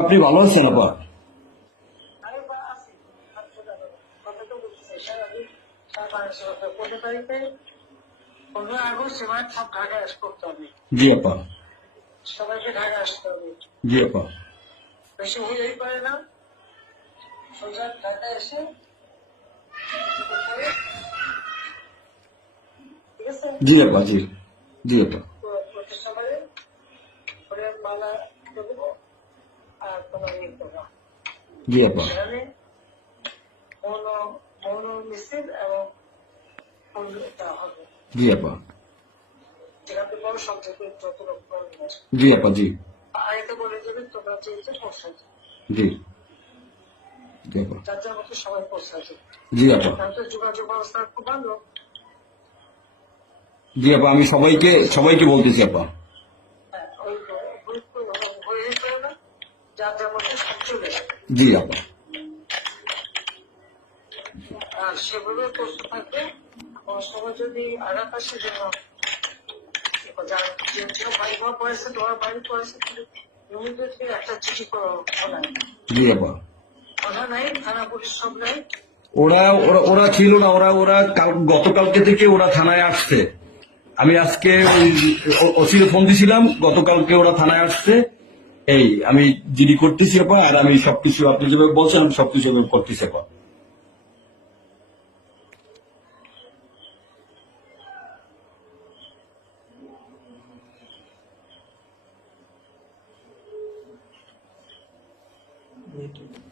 আপনি ভালো আছেন আপা? আমি বা আছি। কথা তো বলতেছি সারাদিন 15 তারিখে 15 আগস্ট এবার সব ঢাকায় করতে হবে। জি আপা। সবাইকে ঢাকায় আসতে হবে। জি আপা। বেশি হইলেই পারে না, সোজা ঢাকায় এসে ঠিক আছে জি আপা। জি জি আপা। প্রতিষ্ঠাবারে করে মালা দেবো আর তোমার ইয়ে করবা জি আপা। সেখানে মৌন মৌন মিছিল এবং ফুল দেওয়া হবে। জি আপা। যেখানে বড় সংখ্যকে যত লোক করবে জি আপা। জি আগে বলে দেবে তোমরা চেয়েছে পৌঁছাচ্ছে, জি জি আপা। যার যার মতো সবাই পৌঁছাচ্ছে। জি আপা। তাহলে যোগাযোগ ব্যবস্থা খুব ভালো। জি আপা, আমি সবাইকে সবাইকে বলতেছি আপা। হ্যাঁ, ওই গ্রুপ হয়ে করে না, যার যার মতো সব চলে যাবে। জি আপা। আর সেগুলো প্রস্তুত থাকবে। আমার সময় যদি আঘাত আসে যেন যার যে বাড়ি ঘর পড়েছে তোমার বাড়ি পড়েছে ইমিডিয়েটলি একটা চিঠি করা জি আপা। কথা নাই, থানা পুলিশ সব নাই। ওরা ওরা ওরা ছিল না, ওরা ওরা গতকালকে থেকে ওরা থানায় আসছে। আমি আজকে ওই ওসিকে ফোন দিছিলাম, গতকালকে ওরা থানায় আসছে। এই আমি জিডি করতেছি আপা, আর আমি সবকিছু আপনি যেভাবে বলছেন আমি সবকিছু করতেছি আপা। Wait.